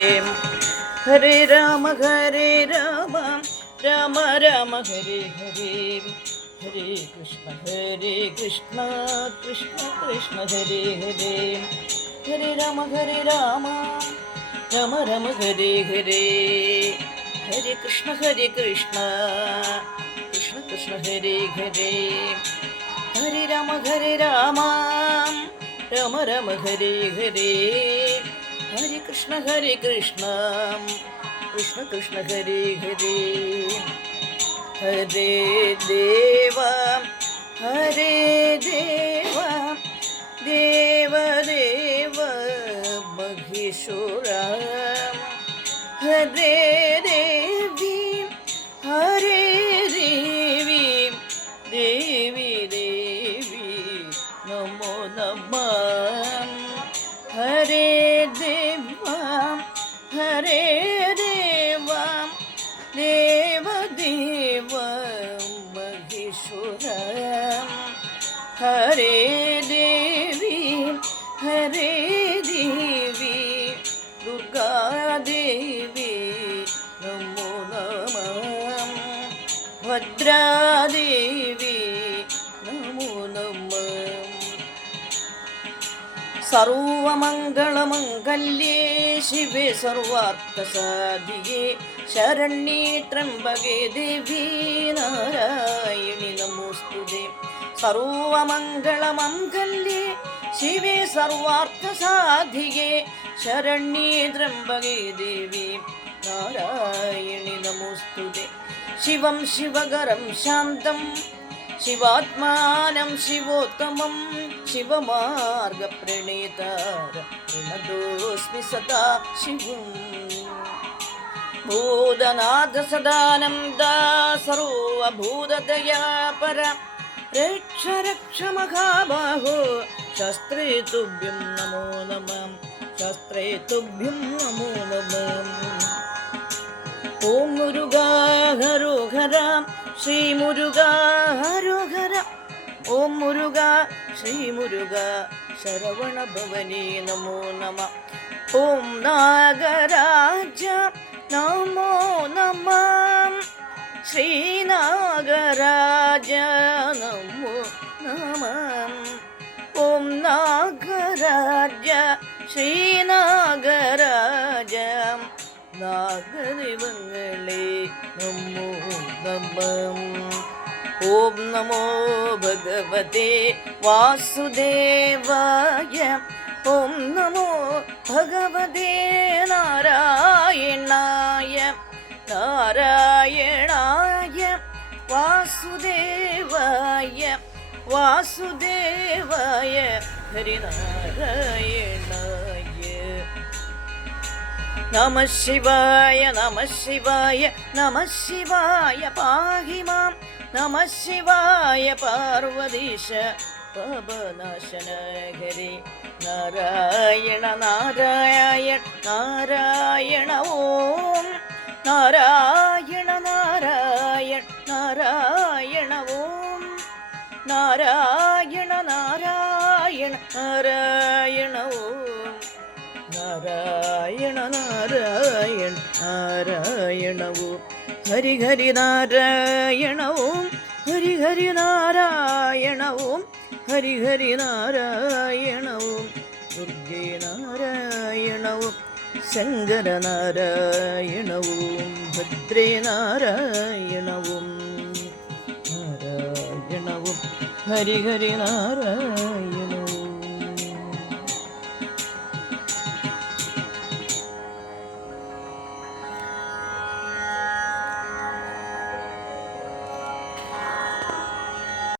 ഹരേ രാമ രാമ രാമ ഹരേ ഹരേ, ഹരേ കൃഷ്ണ കൃഷ്ണ കൃഷ്ണ ഹരേ ഹരേ, ഹരേ രാമ രാമ രാമ ഹരേ ഹരേ, ഹരേ കൃഷ്ണ കൃഷ്ണ കൃഷ്ണ ഹരേ ഹരേ, ഹരേ രാമ രാമ രാമ ഹരേ ഹരേ, ഹരേ കൃഷ്ണ കൃഷ്ണ കൃഷ്ണ ഹരേ ഹരേ, ഹരേ ദേവ ദേവ മഹേശ്വര, ഹരേ ദേവി ദേവി നമോ നമഃ, ഹരേ ദേവ ദേവ മഹേശ്വര, ഹരേ ദേവി ദുർഗാദേവി നമോ നമഃ, ഭദ്രാദേവി നമോ നമഃ. സർവമംഗളമംഗല്യേ ശിവേ സർവാർത്ഥസാധികേ ശരണ്യേ ത്രംബകേ ദേവി നാരായണി നമോസ്തുതേ. സർവമംഗളമംഗല്യേ ശിവേ സർവാർത്ഥസാധികേ ശരണ്യേ ത്രംബകേ ദേവി നാരായണി നമോസ്തുതേ. ശിവം ശിവകരം ശാന്തം ശിവാത്മാനം ശിവോത്തമം ശിവമാർഗപ്രണേതാര പ്രണതോസ്മി സദാ ശിവം. ഭൂതനാഥ സദാനന്ദ സർവഭൂതദയാപര രക്ഷ മഹാബാഹോ ശസ്ത്രേ തുഭ്യം നമോ നമഃ, ശസ്ത്രേ തുഭ്യം നമോ നമഃ. ഓം മുരുകാ ഹരോഹര ശ്രീ മുരുകാ ഹരോഹര, ഓം മുരുകാ ശ്രീ മുരുകാ ശരവണ ഭവനേ നമോ നമഃ. ഓം നാഗരാജ നമോ നമഃ, ശ്രീ നാഗരാജ നമോ നമഃ. ഓം നാഗരാജ ശ്രീ നാഗരാജ നാഗദൈവങ്ങളെ നമോ നമഃ. ഓം നമോ ഭഗവതേ വാസുദേവായ, ഓം നമോ ഭഗവതേ നാരായണായ വാസുദേവായ ഹരിനാരായണായ. നമഃ ശിവായ നമഃ ശിവായ പാഹി മാം, നമഃ ശിവായ പാർവതീശ പാപനാശന ഹരി. നാരായണ ഓം, നാരായണ ഓം, നാരായണ ഓം, നാരായണ ഓം. ഹരി നാരായണ ഓം, ഹരി നാരായണ ഓം, ഹരി നാരായണ ഓം. ദുർഗേ നാരായണ ഓം, ശങ്കര നാരായണ ഓം, ഭദ്രേ നാരായണ ഓം, നാരായണ ഓം, ഹരി നാരായണ.